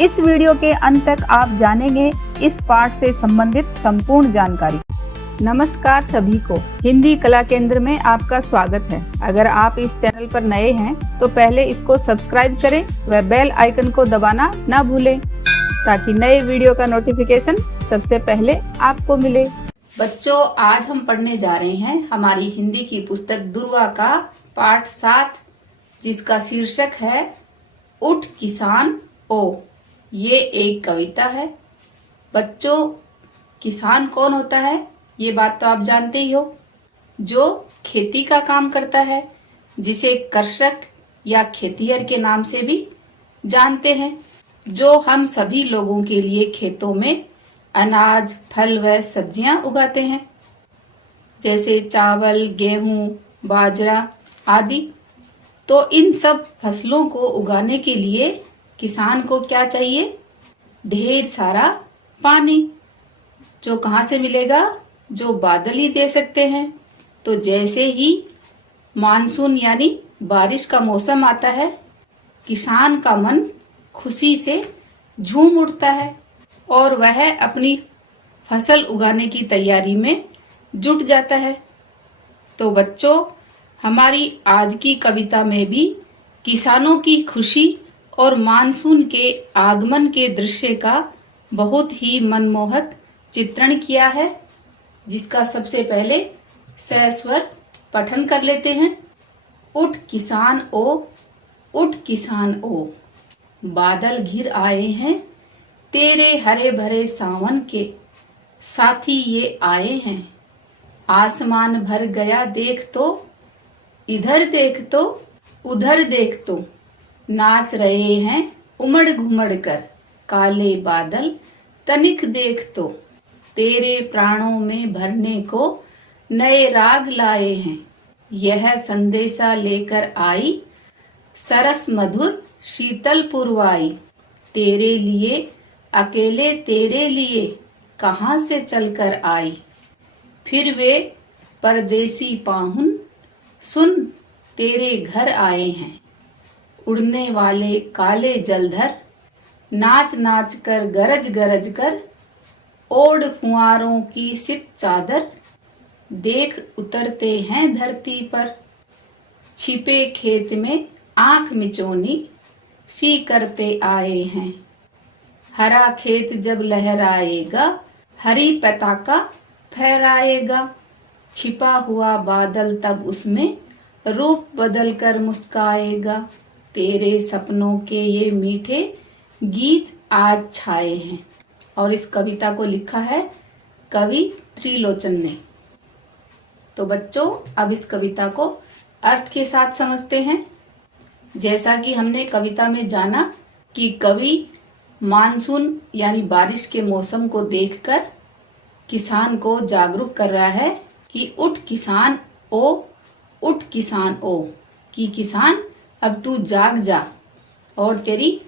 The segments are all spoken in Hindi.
इस वीडियो के अंत तक आप जानेंगे इस पाठ से संबंधित संपूर्ण जानकारी। नमस्कार सभी को, हिंदी कला केंद्र में आपका स्वागत है। अगर आप इस चैनल पर नए हैं तो पहले इसको सब्सक्राइब करें व बेल आइकन को दबाना ना भूलें ताकि नए वीडियो का नोटिफिकेशन सबसे पहले आपको मिले। बच्चों, आज हम पढ़ने जा रहे हैं हमारी हिंदी की पुस्तक दुर्वा का पाठ 7, जिसका शीर्षक है उठ किसान ओ। ये एक कविता है। बच्चों, किसान कौन होता है ये बात तो आप जानते ही हो। जो खेती का काम करता है, जिसे कृषक या खेतिहर के नाम से भी जानते हैं, जो हम सभी लोगों के लिए खेतों में अनाज, फल व सब्जियां उगाते हैं, जैसे चावल, गेहूं, बाजरा आदि। तो इन सब फसलों को उगाने के लिए किसान को क्या चाहिए? ढेर सारा पानी। जो कहाँ से मिलेगा? जो बादल ही दे सकते हैं। तो जैसे ही मानसून यानी बारिश का मौसम आता है, किसान का मन खुशी से झूम उठता है और वह अपनी फसल उगाने की तैयारी में जुट जाता है। तो बच्चों, हमारी आज की कविता में भी किसानों की खुशी और मानसून के आगमन के दृश्य का बहुत ही मनमोहक चित्रण किया है, जिसका सबसे पहले सस्वर पठन कर लेते हैं। उठ किसान ओ, उठ किसान ओ, बादल घिर आए हैं तेरे हरे भरे सावन के, साथी ये आए हैं। आसमान भर गया देख तो, इधर देख तो उधर देख तो, नाच रहे हैं उमड़ घुमड़ कर, काले बादल तनिक देख तो, तेरे प्राणों में भरने को नए राग लाए हैं। यह संदेशा लेकर आई सरस मधुर शीतल पुरवाई, तेरे लिए अकेले तेरे लिए कहाँ से चलकर आई। फिर वे परदेसी पाहुन सुन तेरे घर आए हैं, उड़ने वाले काले जलधर नाच नाच कर गरज गरज कर, ओढ़ फुआरों की सित चादर देख उतरते हैं धरती पर। छिपे खेत में आंख मिचौनी सी करते आए हैं, हरा खेत जब लहराएगा हरी पताका फहराएगा। छिपा हुआ बादल तब उसमें रूप बदल कर मुस्काएगा, तेरे सपनों के ये मीठे गीत आज छाए हैं। और इस कविता को लिखा है कवि त्रिलोचन ने। तो बच्चों, अब इस कविता को अर्थ के साथ समझते हैं। जैसा कि हमने कविता में जाना कि कवि मानसून यानी बारिश के मौसम को देखकर किसान को जागरूक कर रहा है कि उठ किसान ओ, उठ किसान ओ, कि किसान अब तू जाग जा और तेरी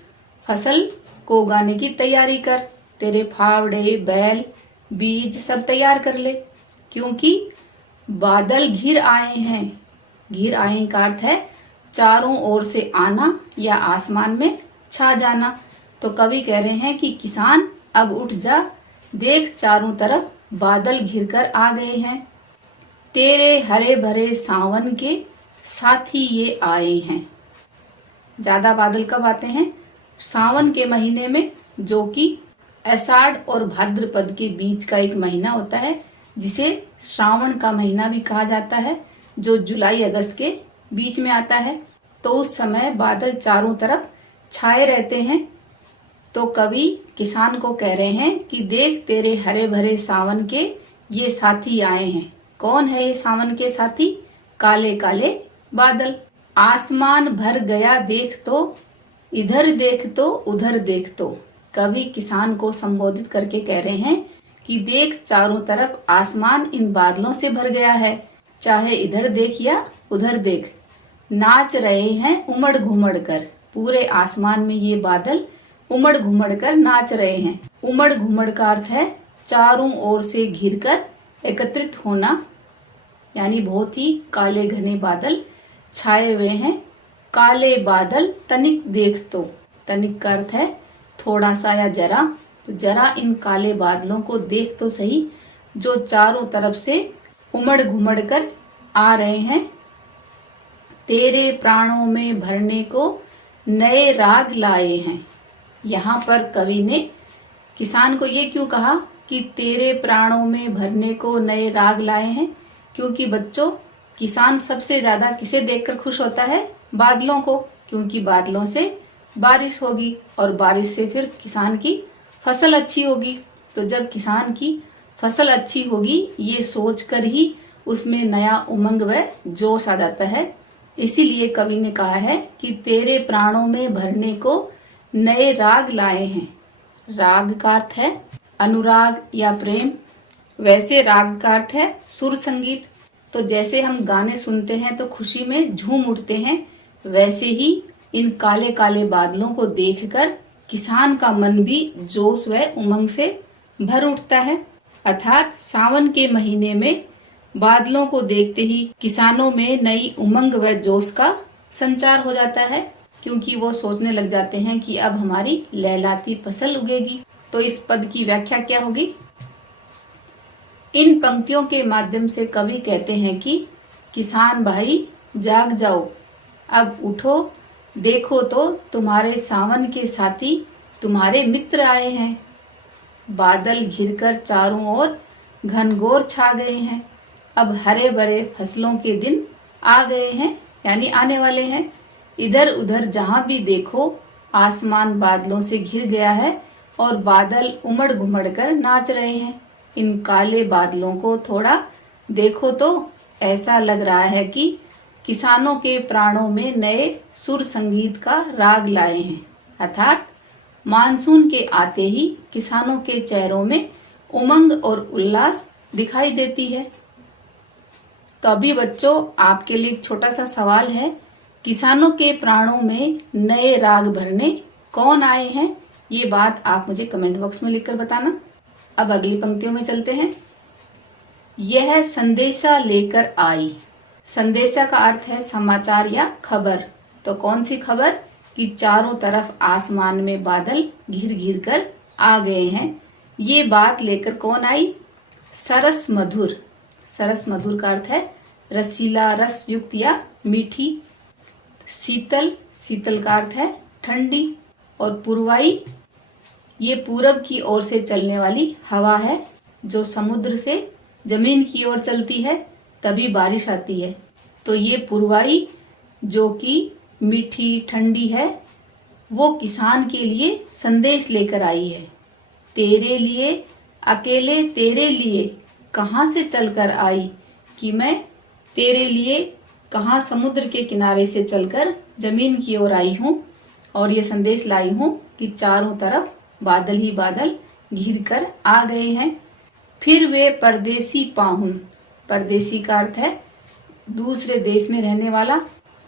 फसल को उगाने की तैयारी कर। तेरे फावड़े, बैल, बीज सब तैयार कर ले, क्योंकि बादल घिर आए हैं। घिर आए का अर्थ है चारों ओर से आना या आसमान में छा जाना। तो कवि कह रहे हैं कि किसान अब उठ जा, देख चारों तरफ बादल घिर कर आ गए हैं, तेरे हरे भरे सावन के साथी ये आए हैं। ज्यादा बादल कब आते हैं? सावन के महीने में, जो कि आषाढ़ और भाद्रपद के बीच का एक महीना होता है, जिसे श्रावण का महीना भी कहा जाता है, जो जुलाई अगस्त के बीच में आता है। तो उस समय बादल चारों तरफ छाए रहते हैं। तो कवि किसान को कह रहे हैं कि देख तेरे हरे भरे सावन के ये साथी आए हैं। कौन है ये सावन के साथी? काले काले बादल। आसमान भर गया देख तो, इधर देख तो उधर देख तो। कवि किसान को संबोधित करके कह रहे हैं कि देख चारों तरफ आसमान इन बादलों से भर गया है, चाहे इधर देख या उधर देख। नाच रहे हैं उमड़ घुमड़ कर, पूरे आसमान में ये बादल उमड़ घुमड़ कर नाच रहे हैं। उमड़ घुमड़ का अर्थ है चारों ओर से घिरकर एकत्रित होना, यानी बहुत ही काले घने बादल छाए हुए हैं। काले बादल तनिक देख तो, तनिक का अर्थ है थोड़ा सा या जरा, तो जरा इन काले बादलों को देख तो सही, जो चारों तरफ से उमड़ घुमड़ कर आ रहे हैं। तेरे प्राणों में भरने को नए राग लाए हैं। यहाँ पर कवि ने किसान को ये क्यों कहा कि तेरे प्राणों में भरने को नए राग लाए हैं? क्योंकि बच्चों, किसान सबसे ज्यादा किसे देखकर खुश होता है? बादलों को, क्योंकि बादलों से बारिश होगी और बारिश से फिर किसान की फसल अच्छी होगी। तो जब किसान की फसल अच्छी होगी, ये सोचकर ही उसमें नया उमंग व जोश आ जाता है। इसीलिए कवि ने कहा है कि तेरे प्राणों में भरने को नए राग लाए हैं। राग का अर्थ है अनुराग या प्रेम, वैसे राग का अर्थ है सुर संगीत। तो जैसे हम गाने सुनते हैं तो खुशी में झूम उठते हैं, वैसे ही इन काले काले बादलों को देखकर किसान का मन भी जोश व उमंग से भर उठता है। अर्थात सावन के महीने में बादलों को देखते ही किसानों में नई उमंग व जोश का संचार हो जाता है, क्योंकि वो सोचने लग जाते हैं कि अब हमारी लहलाती फसल उगेगी। तो इस पद की व्याख्या क्या होगी? इन पंक्तियों के माध्यम से कवि कहते हैं कि किसान भाई जाग जाओ, अब उठो, देखो तो तुम्हारे सावन के साथी, तुम्हारे मित्र आए हैं। बादल घिरकर चारों ओर घनघोर छा गए हैं। अब हरे भरे फसलों के दिन आ गए हैं, यानी आने वाले हैं। इधर उधर जहां भी देखो आसमान बादलों से घिर गया है और बादल उमड़ घुमड़ कर नाच रहे हैं। इन काले बादलों को थोड़ा देखो तो ऐसा लग रहा है कि किसानों के प्राणों में नए सुर संगीत का राग लाए हैं। अर्थात मानसून के आते ही किसानों के चेहरों में उमंग और उल्लास दिखाई देती है। तो अभी बच्चों, आपके लिए एक छोटा सा सवाल है, किसानों के प्राणों में नए राग भरने कौन आए हैं? ये बात आप मुझे कमेंट बॉक्स में लिखकर बताना। अब अगली पंक्तियों में चलते हैं। यह संदेशा लेकर आई। संदेशा का अर्थ है समाचार या खबर। तो कौन सी खबर? कि चारों तरफ आसमान में बादल घिर घिर कर आ गए हैं। ये बात लेकर कौन आई? सरस मधुर। सरस मधुर का अर्थ है रसीला, रस युक्त या मीठी। शीतल, शीतल का अर्थ है ठंडी। और पूर्वाई, ये पूरब की ओर से चलने वाली हवा है, जो समुद्र से जमीन की ओर चलती है तभी बारिश आती है। तो ये पूर्वाई जो कि मीठी ठंडी है, वो किसान के लिए संदेश लेकर आई है। तेरे लिए, अकेले तेरे लिए कहाँ से चलकर आई, कि मैं तेरे लिए कहाँ समुद्र के किनारे से चलकर जमीन की ओर आई हूँ और ये संदेश लाई हूँ कि चारों तरफ बादल ही बादल घिर कर आ गए हैं। फिर वे परदेसी पाहुन। परदेसी का अर्थ है दूसरे देश में रहने वाला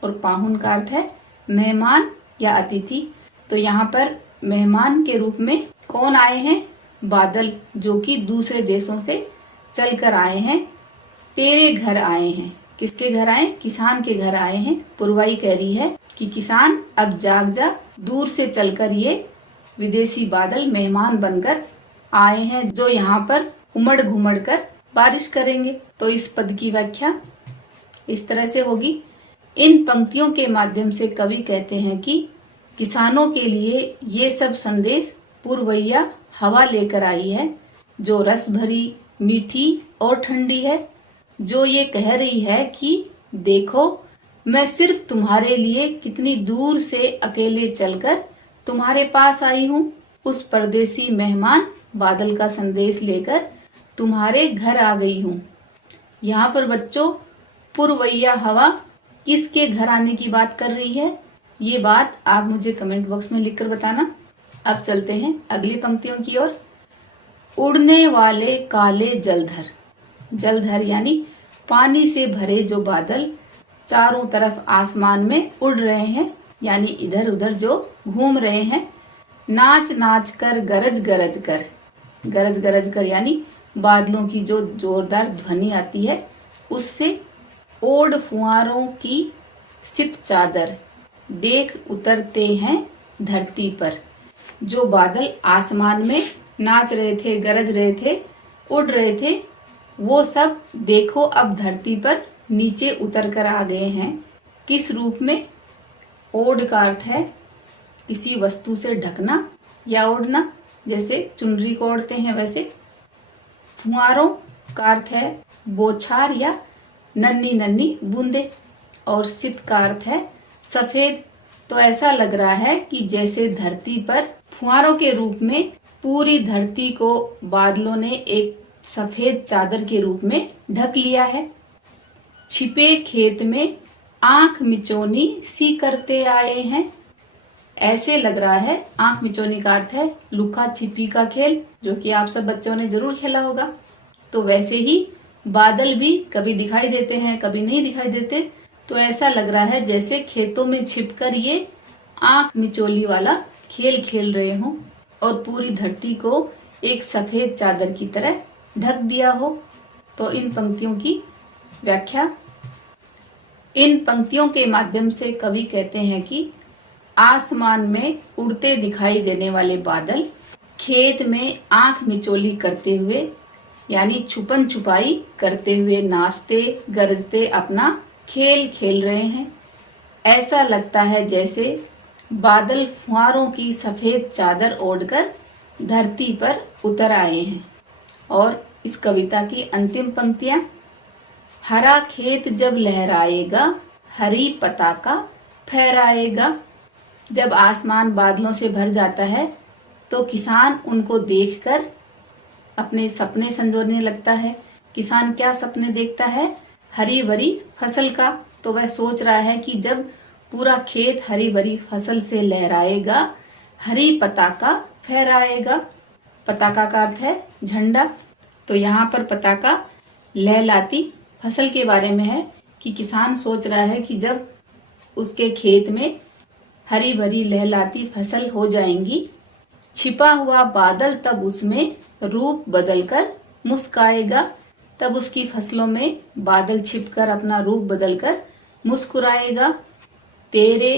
और पाहुन का अर्थ है मेहमान या अतिथि। तो यहाँ पर मेहमान के रूप में कौन आए हैं? बादल, जो कि दूसरे देशों से चलकर आए हैं। तेरे घर आए हैं। किसके घर आए? किसान के घर आए हैं। पूर्वाई कह रही है कि किसान अब जाग जा, दूर से चलकर ये विदेशी बादल मेहमान बनकर आए हैं, जो यहाँ पर उमड़ घुमड़ कर बारिश करेंगे। तो इस पद की व्याख्या इस तरह से होगी। इन पंक्तियों के माध्यम से कवि कहते हैं कि किसानों के लिए ये सब संदेश पूर्वैया हवा लेकर आई है, जो रस भरी, मीठी और ठंडी है, जो ये कह रही है कि देखो, मैं सिर्फ तुम्हारे लिए कितनी दूर से अकेले चलकर तुम्हारे पास आई हूँ। उस परदेसी मेहमान बादल का संदेश लेकर तुम्हारे घर आ गई हूँ। यहाँ पर बच्चों, पूर्वैया हवा किसके घर आने की बात कर रही है? ये बात आप मुझे कमेंट बॉक्स में लिखकर बताना। अब चलते हैं अगली पंक्तियों की ओर। उड़ने वाले काले जलधर। जलधर यानी पानी से भरे जो बादल चारों तरफ आसमान में उड़ रहे हैं, यानी इधर उधर जो घूम रहे हैं। नाच नाच कर, गरज गरज कर। गरज गरज कर यानी बादलों की जो जोरदार ध्वनि आती है, उससे ओढ़ फुआरों की सित चादर देख उतरते हैं धरती पर। जो बादल आसमान में नाच रहे थे, गरज रहे थे, उड़ रहे थे, वो सब देखो अब धरती पर नीचे उतर कर आ गए हैं। किस रूप में? ओढ़ का अर्थ है किसी वस्तु से ढकना या ओढ़ना, जैसे चुनरी को ओढ़ते हैं वैसे। फुहारों का अर्थ है बौछार या नन्ही नन्ही बूंदे, और सित का अर्थ है सफेद। तो ऐसा लग रहा है कि जैसे धरती पर फुहारों के रूप में पूरी धरती को बादलों ने एक सफेद चादर के रूप में ढक लिया है। छिपे खेत में आंख मिचौनी सी करते आए हैं। ऐसे लग रहा है, आंख मिचौनी का अर्थ है लुका छिपी का खेल, जो कि आप सब बच्चों ने जरूर खेला होगा। तो वैसे ही बादल भी कभी दिखाई देते हैं, कभी नहीं दिखाई देते। तो ऐसा लग रहा है जैसे खेतों में छिपकर ये आंख मिचौली वाला खेल खेल रहे हों और पूरी धरती को एक सफेद चादर की तरह ढक दिया हो। तो इन पंक्तियों की व्याख्या, इन पंक्तियों के माध्यम से कवि कहते हैं कि आसमान में उड़ते दिखाई देने वाले बादल खेत में आंख मिचौली करते हुए, यानी छुपन छुपाई करते हुए नाचते गरजते अपना खेल खेल रहे हैं। ऐसा लगता है जैसे बादल फुहारों की सफेद चादर ओढ़कर धरती पर उतर आए हैं। और इस कविता की अंतिम पंक्तियां, हरा खेत जब लहराएगा, हरी पताका फहराएगा। जब आसमान बादलों से भर जाता है तो किसान उनको देखकर अपने सपने संजोने लगता है। किसान क्या सपने देखता है? हरी भरी फसल का। तो वह सोच रहा है कि जब पूरा खेत हरी भरी फसल से लहराएगा, हरी पताका फहराएगा। पताका का अर्थ है झंडा। तो यहाँ पर पताका लहलाती फसल के बारे में है कि किसान सोच रहा है कि जब उसके खेत में हरी भरी लहलाती फसल हो जाएंगी, छिपा हुआ बादल तब उसमें रूप बदलकर मुस्काएगा। तब उसकी फसलों में बादल छिपकर अपना रूप बदलकर मुस्कुराएगा। तेरे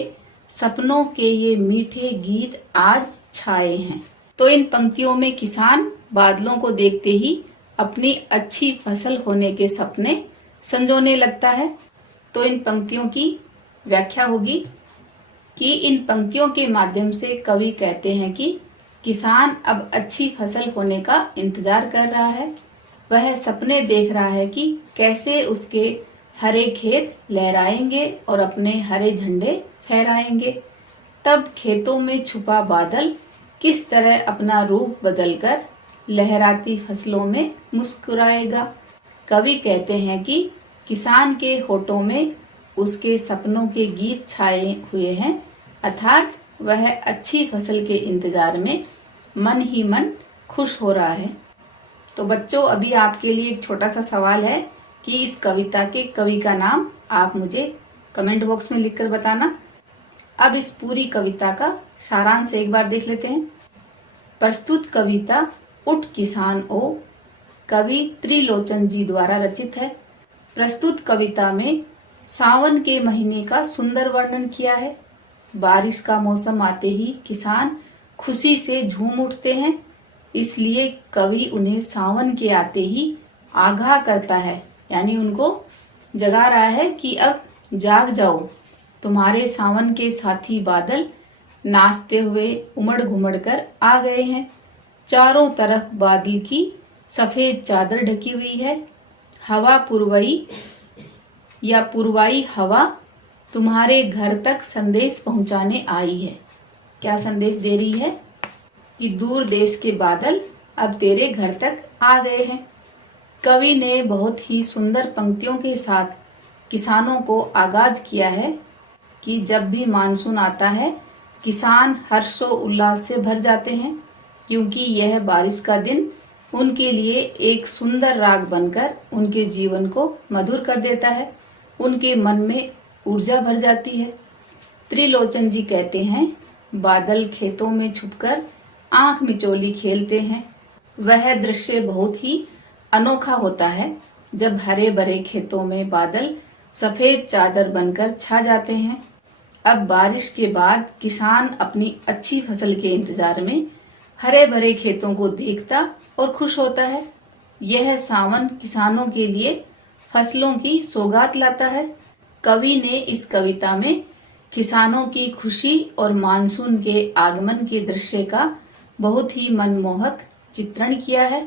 सपनों के ये मीठे गीत आज छाए हैं। तो इन पंक्तियों में किसान बादलों को देखते ही अपनी अच्छी फसल होने के सपने संजोने लगता है। तो इन पंक्तियों की व्याख्या होगी कि इन पंक्तियों के माध्यम से कवि कहते हैं कि किसान अब अच्छी फसल होने का इंतजार कर रहा है। वह सपने देख रहा है कि कैसे उसके हरे खेत लहराएंगे और अपने हरे झंडे फहराएंगे। तब खेतों में छुपा बादल किस तरह अपना रूप बदलकर लहराती फसलों में मुस्कुराएगा। कवि कहते हैं कि किसान के होठों में उसके सपनों के गीत छाए हुए हैं, अर्थात वह अच्छी फसल के इंतजार में मन ही मन खुश हो रहा है। तो बच्चों, अभी आपके लिए एक छोटा सा सवाल है कि इस कविता के कवि का नाम आप मुझे कमेंट बॉक्स में लिखकर बताना। अब इस पूरी कविता का सारांश एक बार देख लेते हैं। प्रस्तुत कविता उठ किसान ओ कवि त्रिलोचन जी द्वारा रचित है। प्रस्तुत कविता में सावन के महीने का सुंदर वर्णन किया है। बारिश का मौसम आते ही किसान खुशी से झूम उठते हैं, इसलिए कवि उन्हें सावन के आते ही आगाह करता है, यानी उनको जगा रहा है कि अब जाग जाओ, तुम्हारे सावन के साथी बादल नाचते हुए उमड़ घुमड़ कर आ गए हैं। चारों तरफ बादल की सफेद चादर ढकी हुई है। हवा पुरवई या पुरवाई हवा तुम्हारे घर तक संदेश पहुंचाने आई है। क्या संदेश दे रही है? कि दूर देश के बादल अब तेरे घर तक आ गए हैं। कवि ने बहुत ही सुंदर पंक्तियों के साथ किसानों को आगाज किया है कि जब भी मानसून आता है किसान हर्षो उल्लास से भर जाते हैं, क्योंकि यह बारिश का दिन उनके लिए एक सुंदर राग बनकर उनके जीवन को मधुर कर देता है, उनके मन में ऊर्जा भर जाती है। त्रिलोचन जी कहते हैं, बादल खेतों में छुपकर आंख मिचौली खेलते हैं। वह दृश्य बहुत ही अनोखा होता है जब हरे भरे खेतों में बादल सफेद चादर बनकर छा जाते हैं अब बारिश के बाद किसान अपनी अच्छी फसल के इंतजार में हरे भरे खेतों को देखता और खुश होता है। यह सावन किसानों के लिए फसलों की सौगात लाता है। कवि ने इस कविता में किसानों की खुशी और मानसून के आगमन के दृश्य का बहुत ही मनमोहक चित्रण किया है।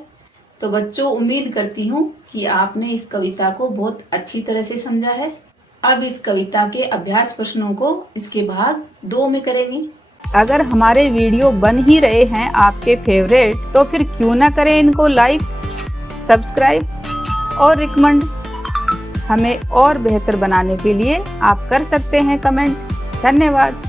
तो बच्चों, उम्मीद करती हूँ कि आपने इस कविता को बहुत अच्छी तरह से समझा है। अब इस कविता के अभ्यास प्रश्नों को इसके भाग 2 में करेंगे। अगर हमारे वीडियो बन ही रहे हैं आपके फेवरेट, तो फिर क्यों ना करें इनको लाइक, सब्सक्राइब और रिकमेंड। हमें और बेहतर बनाने के लिए आप कर सकते हैं कमेंट। धन्यवाद।